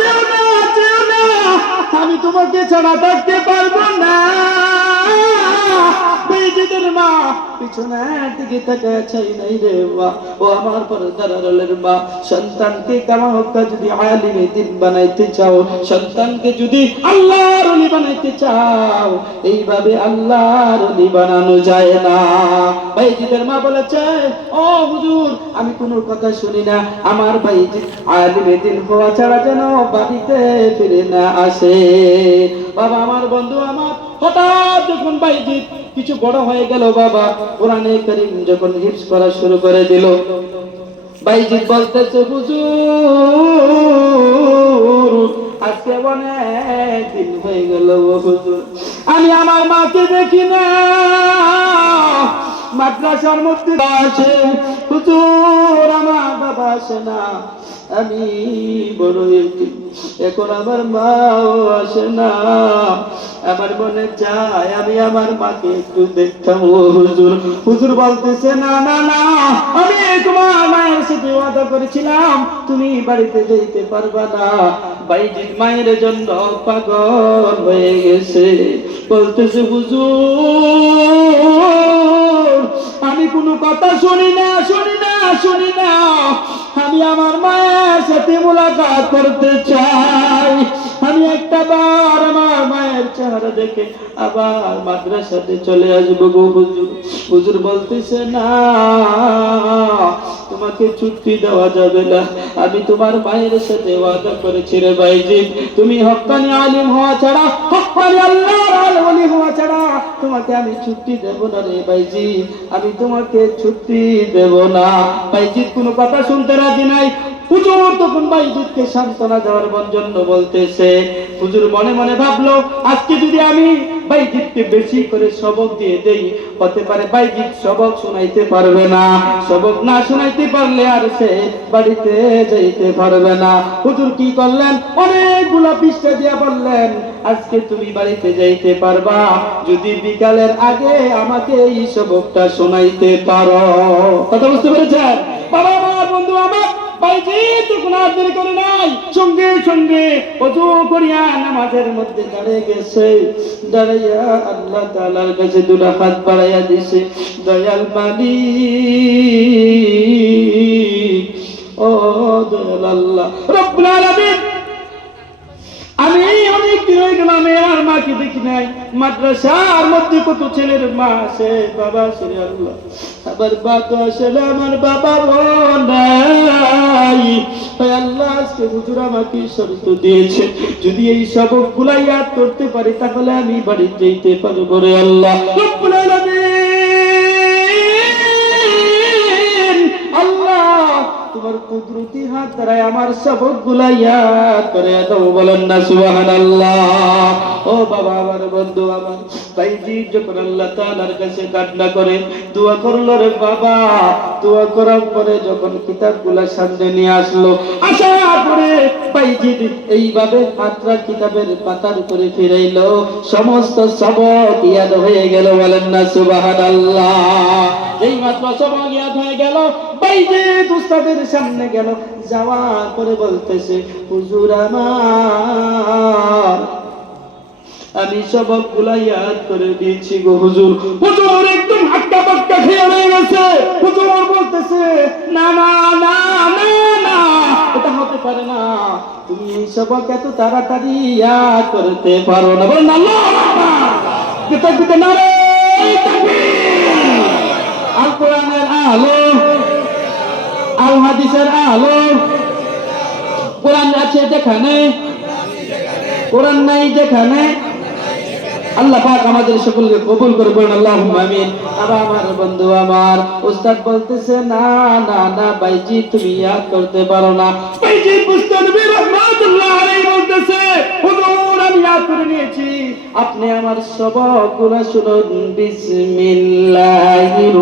যেও না, যেও না, আমি তোমাকে ছাড়া থাকতে পারবো না। বাইজিদের মা পিছনের দিকে তাকায় চাই নাই রে মা। ও আমার পর্দার আড়ালের মা, সন্তানকে কামা হক্কা যদি আলিমে দিন বানাইতে চাও, সন্তানকে যদি আল্লাহর ওলি বানাইতে চাও, এইভাবে আল্লাহর ওলি বানানো যায় না। বাইজিদের মা বলেছে, ও হুজুর আমি কোনো কথা শুনি না, আমার বাইজি আলিমে দিন হওয়া ছাড়া যেন বাড়িতে ফিরে না আসে। বাবা আমার, বন্ধু আমার, হঠাৎ যখন বাইজি কিছু বড় হয়ে গেল, বাবা কোরআনে কারীম যখন হিফজ করা শুরু করে দিল, বাইজি বলতেছে, হুজুর আজকে অনেক দিন হয়ে গেল হুজুর, আমি আমার মাকে দেখি না। মাদ্রাসার মধ্যে আসে হুজুর, আমার বাবা আসে না, আমি বড় হয়েছি, এখন আমার মাও আসে না। আমার মনে চায় আমি আমার মাকে একটু দেখতাম ও হুজুর। হুজুর বলতেছে, না না না, আমি তোমার মায়ের সাথে ওয়াদা করেছিলাম তুমি বাড়িতে যেতে পারবা না। বাইজি মায়ের জন্য পাগল হয়ে গেছে। বলতেছে, হুজুর আমি কোনো কথা শুনি না, শুনি না, শুনি না, আমি আমার মায়ের সাথে মুলাকাত করতে চাই। আমি একটা বার আমার মায়ের চেহারা দেখে আবার মাদ্রাসাতে চলে আসবো গো হুজুর। হুজুর বলতেছে, না তোমাকে ছুটি দেওয়া যাবে না, আমি তোমার মায়ের সাথে ওয়াদা করেছি রে বাইজি, তুমি হক্কানি আলিম হওয়া ছাড়া, হক্কানি আল্লাহর আলিম হওয়া ছাড়া তোমাকে আমি ছুটি দেব না রে বাইজি, আমি তোমাকে ছুটি দেব না। বাইজি কোনো কথা শুনতে রাজি নাই। হুজুর তখন বাইজিদকে সান্ত্বনা দেওয়ার জন্য বলতেছে, হুজুর মনে মনে ভাবলো, আজকে যদি আমি বাইজিদকে বেশি করে সবক দিয়ে দেই, হতে পারে বাইজিদ সবক শোনাইতে পারবে না, সবক না শোনাইতে পারলে আর সে বাড়িতে যাইতে পারবে না। হুজুর কি করলেন, অনেকগুলা পৃষ্ঠা দিয়া বললেন, আজকে তুমি বাড়িতে যাইতে পারবা যদি বিকালের আগে আমাকে এই সবকটা শোনাইতে পারো। কথা বুঝতে পেরেছেন বাবা আমার, বন্ধু আমার? বাইজি তখন আর দেরি করে নাই, সঙ্গে সঙ্গে ওযু করিয়া নামাজের মধ্যে দাঁড়িয়ে গেছে। দাঁড়াইয়া আল্লাহ তাআলার কাছে দুটো হাত বাড়াইয়া দিছে, দয়াল মালিক, ও দয়াল আল্লাহ রব্বুল আলামিন, আমি অনেক দিন হয়ে গেল আমি আমার মাকে দেখি নাই। মাদ্রাসার মধ্যে কত ছেলের মা আসে, বাবা আসে, আল্লাহ আবার বাবা আসলে আমার বাবা নাই। আল্লাহ আজকে হুজুর আমাকে শর্ত দিয়েছে, যদি এই সবক গুলা ইয়াদ করতে পারি তাহলে আমি বাড়ি যেতে পারবো রে আল্লাহ রব্বুল আলামিন। আল্লাহ তোমার কুদরতি হাত দ্বারা আমার সবক গুলা ইয়াদ করে দাও, বলেন না সুবহানাল্লাহ। ও বাবা আমার, বন্ধু আমার, বাইজি যখন আল্লাহ তাআলার কাছে কান্না করে দোয়া করলো রে বাবা, দোয়া করার পরে যখন কিতাবগুলা সামনে নিয়ে আসলো, আসার পরে বাইজি এইভাবে হাতটা কিতাবের পাতার উপরে ফিরাইলো, সমস্ত সবক ইয়াদ হয়ে গেল, বলেন না সুবহানাল্লাহ। এই মাত্র সবক ইয়াদ হয়ে গেল, বাইজি উস্তাদের সামনে গেল, যাওয়ার পরে বলতেছে, হুজুর আমার আমি সবক গুলা ইয়াদ করে দিয়েছি গো হুজুর। হুজুর একদম হাক্কা বাক্কা খেয়ে হয়ে গেছে। হুজুর বলতেছে, না না না না না, এটা হতে পারে না, তুমি এই সবক এত তাড়াতাড়ি ইয়াদ করতে পারো না। বলেন আল্লাহু আকবার, তাকবীর, নারে তাকবীর। আল কোরআনের আলো, আল হাদিসের আলো, কোরআন আছে যেখানে, কোরআন নাই যেখানে। আল্লাহ পাক আমাদের সকলকে কবুল করে, বলেন আল্লাহুম্মা আমিন। আর আমার বন্ধু আমার, উস্তাদ বলতেছে, না না না বাইজি তুমি ইয়াদ করতে পারো না। বাইজি মুস্তানবী রাহমাতুল্লাহ আলাইহি বলতেছে, হুজুর আমি ইয়াদ করে নিয়েছি, আপনি আমার সবকগুলো শুনুন। বিসমিল্লাহির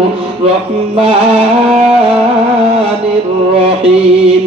রহমানির রহিম।